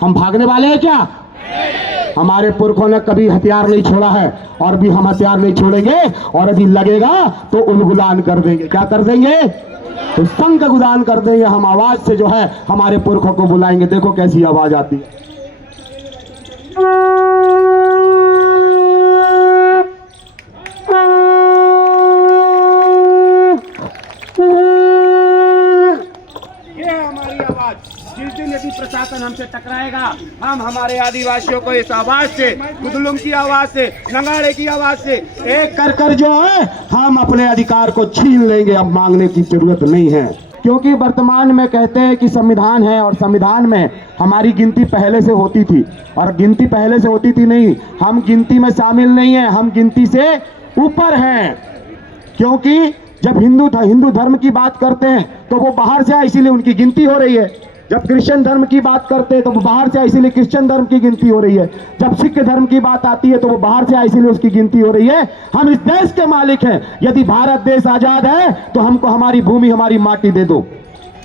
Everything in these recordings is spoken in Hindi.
हम भागने वाले हैं क्या? हमारे पुरखों ने कभी हथियार नहीं छोड़ा है और भी हम हथियार नहीं छोड़ेंगे। और यदि लगेगा तो उलगुलान कर देंगे। क्या कर देंगे? तो संग गुदान कर देंगे। हम आवाज से जो है हमारे पुरखों को बुलाएंगे। देखो कैसी आवाज आती है। जिस दिन यदि प्रशासन हमसे टकराएगा, हम हमारे आदिवासियों को इस आवाज से, गुदलुम की आवाज से, नगाड़े की आवाज से एक कर कर जो है हम अपने अधिकार को छीन लेंगे। अब मांगने की जरूरत नहीं है, क्योंकि वर्तमान में कहते हैं कि संविधान है और संविधान में हमारी गिनती पहले से होती थी। और गिनती पहले से होती थी नहीं, हम गिनती में शामिल नहीं है, हम गिनती से ऊपर हैं। क्योंकि जब हिंदू धर्म की बात करते हैं तो वो बाहर से आए, इसीलिए उनकी गिनती हो रही है। जब क्रिश्चियन धर्म की बात करते हैं तो वो बाहर से आए, इसीलिए क्रिश्चियन धर्म की गिनती हो रही है। जब सिख धर्म की बात आती है तो वो बाहर से आए, इसीलिए उसकी गिनती हो रही है। हम इस देश के मालिक हैं। यदि भारत देश आजाद है तो हमको हमारी भूमि, हमारी माटी दे दो।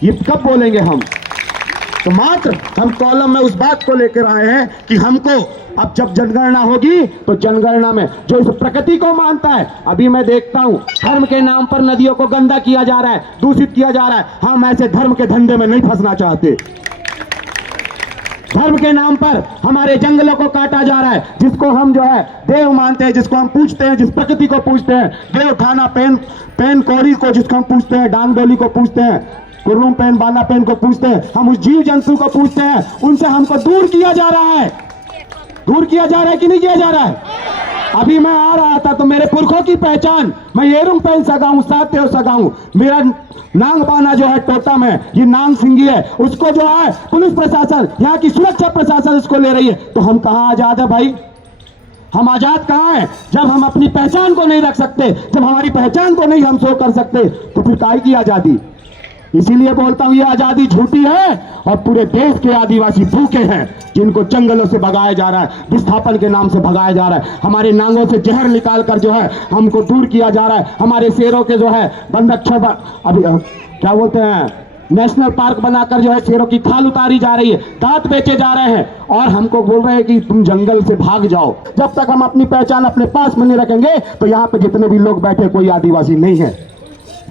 ये कब बोलेंगे हम? तो मात्र हम कॉलम में उस बात को लेकर आए हैं कि हमको अब जब जनगणना होगी तो जनगणना में जो इस प्रकृति को मानता है, अभी मैं देखता हूं धर्म के नाम पर नदियों को गंदा किया जा रहा है, दूषित किया जा रहा है। हम ऐसे धर्म के धंधे में नहीं फंसना चाहते। धर्म के नाम पर हमारे जंगलों को काटा जा रहा है, जिसको हम जो है देव मानते हैं, जिसको हम पूछते हैं, जिस प्रकृति को पूछते हैं, देव थाना पेन कौड़ी को जिसको हम पूछते हैं, डांग डोली को पूछते हैं, कुर्रुम पेन बाना पेन को पूछते हैं, हम उस जीव जंतु को पूछते हैं। उनसे हमको दूर किया जा रहा है। दूर किया जा रहा है कि नहीं किया जा रहा है? अभी मैं आ रहा था तो मेरे पुरखों की पहचान, मैं येरुंग पहन सका हूं, साथ सका हूं। मेरा नांग बाना जो है टोटम है, ये नांग सिंगी है, उसको जो है पुलिस प्रशासन, यहाँ की सुरक्षा प्रशासन इसको ले रही है। तो हम कहाँ आजाद है भाई? हम आजाद कहाँ हैं? जब हम अपनी पहचान को नहीं रख सकते, जब हमारी पहचान को नहीं हम शो कर सकते, तो फिर काहे की आजादी? इसीलिए बोलता हूं ये आजादी झूठी है और पूरे देश के आदिवासी भूखे हैं, जिनको जंगलों से भगाया जा रहा है, विस्थापन के नाम से भगाया जा रहा है। हमारे नांगों से जहर निकाल कर जो है हमको दूर किया जा रहा है। हमारे शेरों के जो है बंदक अभी क्या बोलते हैं, नेशनल पार्क बनाकर जो है शेरों की खाल उतारी जा रही है, दांत बेचे जा रहे हैं और हमको बोल रहे हैं कि तुम जंगल से भाग जाओ। जब तक हम अपनी पहचान अपने पास में नहीं रखेंगे तो यहाँ पे जितने भी लोग बैठे कोई आदिवासी नहीं है।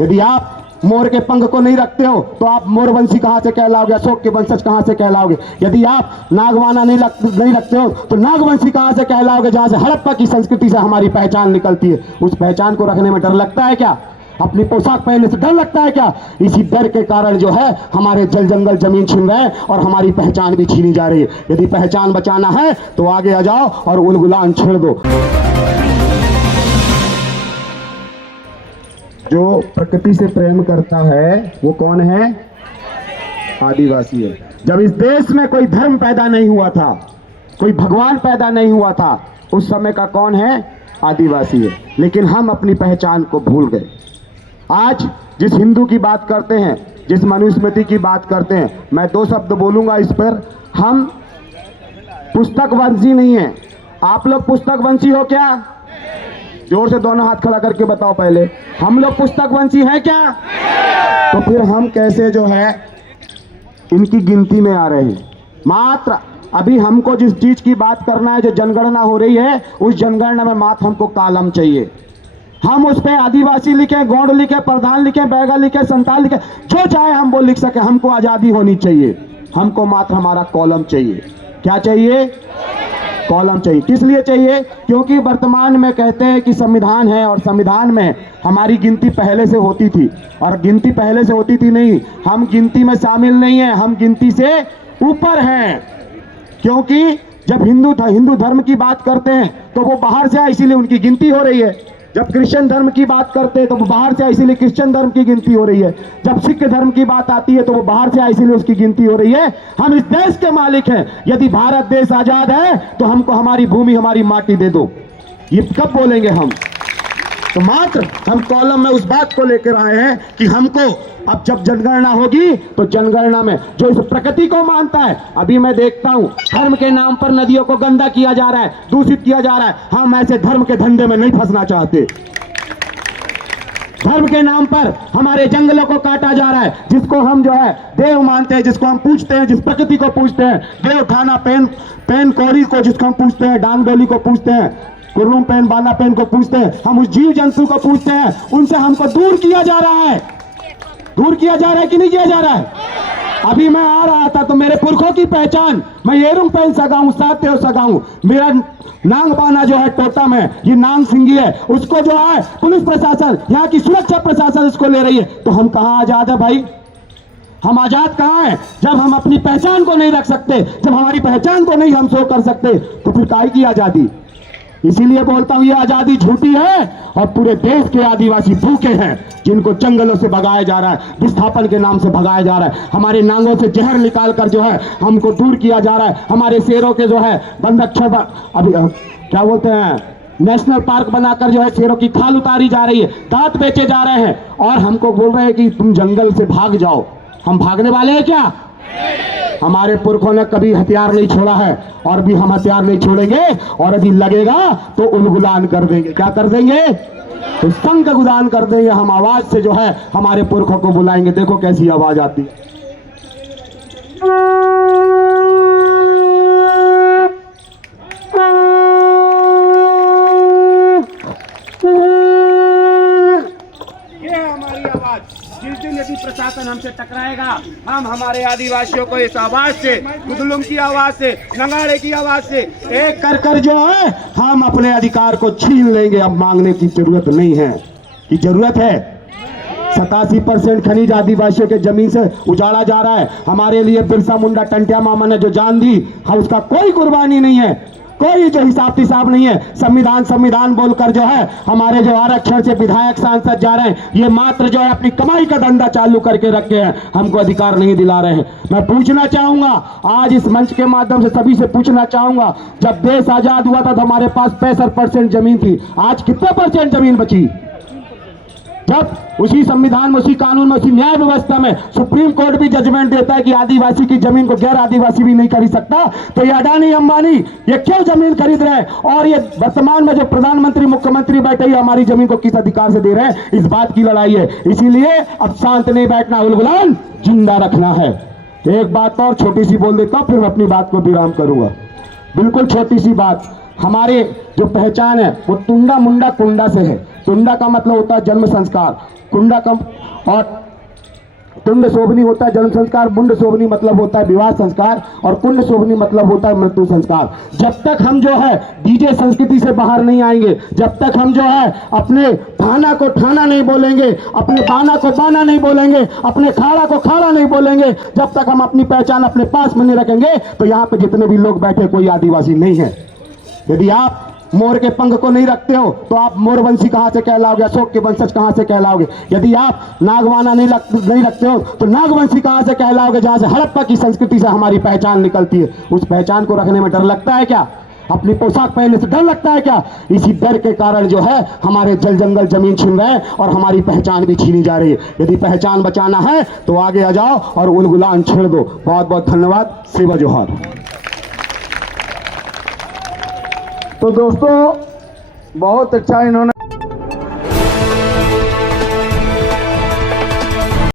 यदि आप मोर के पंख को नहीं रखते हो तो आप मोरवंशी कहां से कहलाओगे? अशोक के वंशज कहां से कहलाओगे? यदि आप नागवाना नहीं रखते हो तो नागवंशी कहां से कहलाओगे, जहां से हड़प्पा की संस्कृति से हमारी पहचान निकलती है? उस पहचान को रखने में डर लगता है क्या? अपनी पोशाक पहनने से डर लगता है क्या? इसी डर के कारण जो है हमारे जल जंगल जमीन छीन रहे हैं और हमारी पहचान भी छीनी जा रही है। यदि पहचान बचाना है तो आगे आ जाओ और उलगुलान छेड़ दो। जो प्रकृति से प्रेम करता है वो कौन है? आदिवासी है। जब इस देश में कोई धर्म पैदा नहीं हुआ था, कोई भगवान पैदा नहीं हुआ था, उस समय का कौन है? आदिवासी है। लेकिन हम अपनी पहचान को भूल गए। आज जिस हिंदू की बात करते हैं, जिस मनुस्मृति की बात करते हैं, मैं दो शब्द बोलूंगा इस पर। हम पुस्तकवंशी नहीं है। आप लोग पुस्तकवंशी हो क्या? जोर से दोनों हाथ खड़ा करके बताओ पहले, हम लोग पुस्तकवंशी हैं क्या? तो फिर हम कैसे जो है इनकी गिनती में आ रहे हैं? मात्र अभी हमको जिस चीज की बात करना है, जो जनगणना हो रही है, उस जनगणना में मात्र हमको कॉलम चाहिए। हम उस पर आदिवासी लिखे, गौंड लिखे, प्रधान लिखे, बैगा लिखे, संताल लिखे, जो चाहे हम वो लिख सके। हमको आजादी होनी चाहिए। हमको मात्र हमारा कॉलम चाहिए। क्या चाहिए? कॉलम चाहिए। किस लिए चाहिए? क्योंकि वर्तमान में कहते हैं कि संविधान है और संविधान में हमारी गिनती पहले से होती थी। और गिनती पहले से होती थी नहीं, हम गिनती में शामिल नहीं है, हम गिनती से ऊपर हैं। क्योंकि जब हिंदू धर्म की बात करते हैं तो वो बाहर से आए, इसीलिए उनकी गिनती हो रही है। जब क्रिश्चियन धर्म की बात करते हैं तो वो बाहर से आए, इसीलिए क्रिश्चियन धर्म की गिनती हो रही है। जब सिख धर्म की बात आती है तो वो बाहर से आए, इसीलिए उसकी गिनती हो रही है। हम इस देश के मालिक हैं। यदि भारत देश आजाद है तो हमको हमारी भूमि, हमारी माटी दे दो। ये कब बोलेंगे हम? तो मात्र हम कॉलम में उस बात को लेकर आए हैं कि हमको अब जब जनगणना होगी तो जनगणना में जो इस प्रकृति को मानता है, अभी मैं देखता हूं धर्म के नाम पर नदियों को गंदा किया जा रहा है, दूषित किया जा रहा है। हम ऐसे धर्म के धंधे में नहीं फंसना चाहते। धर्म के नाम पर हमारे जंगलों को काटा जा रहा है। जिसको हम जो है देव मानते हैं, जिसको हम पूछते हैं, जिस प्रकृति को पूछते हैं, देव थाना पेन कौड़ी को जिसको हम पूछते हैं, डांग डोली को पूछते हैं, कुर्रुम पेन बाना पेन को पूछते हैं, हम उस जीव जंतु को पूछते हैं, उनसे हमको दूर किया जा रहा है। दूर किया जा रहा है कि नहीं किया जा रहा है? अभी मैं आ रहा था तो मेरे पुरखों की पहचान, मैं येरुंग पहन सका हूँ, साथ हो सका हूँ, मेरा नांग बाना जो है टोटम है, ये नांग सिंगी है, उसको जो है पुलिस प्रशासन, यहाँ की सुरक्षा प्रशासन इसको ले रही है। तो हम कहाँ आजाद है भाई? हम आजाद कहाँ हैं? जब हम अपनी पहचान को नहीं रख सकते, जब हमारी पहचान को नहीं हम शो कर सकते, तो फिर काहे की आजादी? इसीलिए बोलता हूं ये आजादी झूठी है और पूरे देश के आदिवासी भूखे हैं, जिनको जंगलों से भगाया जा रहा है, विस्थापन के नाम से भगाया जा रहा है, हमारे नांगों से जहर निकाल कर जो है हमको दूर किया जा रहा है, हमारे शेरों के जो है बंदक्षर अभी क्या बोलते हैं नेशनल पार्क बनाकर जो है शेरों की खाल उतारी जा रही है, दांत बेचे जा रहे हैं और हमको बोल रहे हैं कि तुम जंगल से भाग जाओ। हम भागने वाले हैं क्या? हमारे पुरखों ने कभी हथियार नहीं छोड़ा है और भी हम हथियार नहीं छोड़ेंगे, और यदि लगेगा तो उलगुलान कर देंगे। क्या कर देंगे? तो संग गुदान कर देंगे। हम आवाज से जो है हमारे पुरखों को बुलाएंगे। देखो कैसी आवाज आती है। ये हमारी आवाज। जिस दिन यदि प्रशासन हमसे टकराएगा, हम हमारे आदिवासियों को इस आवाज से, गुदलुम की आवाज से, नगाड़े की आवाज से एक कर कर जो है हम अपने अधिकार को छीन लेंगे। अब मांगने की जरूरत नहीं है। की जरूरत है? 87% खनिज आदिवासियों के जमीन से उजाड़ा जा रहा है। हमारे लिए बिरसा मुंडा टंटिया मामा ने जो जान दी, हम उसका कोई कुर्बानी नहीं है, कोई जो हिसाब किताब नहीं है। संविधान बोलकर जो है हमारे जो आरक्षण से विधायक सांसद जा रहे हैं, ये मात्र जो है अपनी कमाई का धंधा चालू करके रखे हैं, हमको अधिकार नहीं दिला रहे हैं। मैं पूछना चाहूंगा, आज इस मंच के माध्यम से सभी से पूछना चाहूंगा, जब देश आजाद हुआ था तो हमारे पास 65% जमीन थी, आज कितने परसेंट जमीन बची? जब उसी संविधान में, उसी कानून में, उसी न्याय व्यवस्था में सुप्रीम कोर्ट भी जजमेंट देता है कि आदिवासी की जमीन को गैर आदिवासी भी नहीं खरीद सकता, तो ये अडानी अंबानी ये क्यों जमीन खरीद रहे हैं? और ये वर्तमान में जो प्रधानमंत्री मुख्यमंत्री बैठे हैं, हमारी जमीन को किस अधिकार से दे रहे हैं? इस बात की लड़ाई है। इसीलिए अब शांत नहीं बैठना, उलगुलान जिंदा रखना है। एक बात और छोटी सी बोल देता हूं, फिर मैं अपनी बात को विराम करूंगा। बिल्कुल छोटी सी बात। हमारे जो पहचान है वो टुंडा मुंडा कुंडा से है। टुंडा का मतलब होता है जन्म संस्कार, कुंडा का, और टुंड शोभनी होता है जन्म संस्कार, मुंड शोभनी मतलब होता है विवाह संस्कार, और कुंड शोभनी मतलब होता है मृत्यु संस्कार। जब तक हम जो है डीजे संस्कृति से बाहर नहीं आएंगे, जब तक हम जो है अपने थाना को ठाना नहीं बोलेंगे, अपने बाना को बाना नहीं बोलेंगे, अपने खाड़ा को खाड़ा नहीं बोलेंगे, जब तक हम अपनी पहचान अपने पास में नहीं रखेंगे, तो यहाँ पे जितने भी लोग बैठे कोई आदिवासी नहीं है। यदि आप मोर के पंख को नहीं रखते हो तो आप मोरवंशी कहां से कहलाओगे? अशोक के वंशज कहां से कहलाओगे? यदि आप नागवाना नहीं रखते हो तो नागवंशी कहां से कहलाओगे, जहां से हड़प्पा की संस्कृति से हमारी पहचान निकलती है? उस पहचान को रखने में डर लगता है क्या? अपनी पोशाक पहनने से डर लगता है क्या? इसी डर के कारण जो है हमारे जल जंगल जमीन छीन रहे हैं और हमारी पहचान भी छीनी जा रही है। यदि पहचान बचाना है तो आगे आ जाओ और उलगुलान छेड़ दो। बहुत बहुत धन्यवाद। सेवा जोहार। तो दोस्तों बहुत अच्छा इन्होंने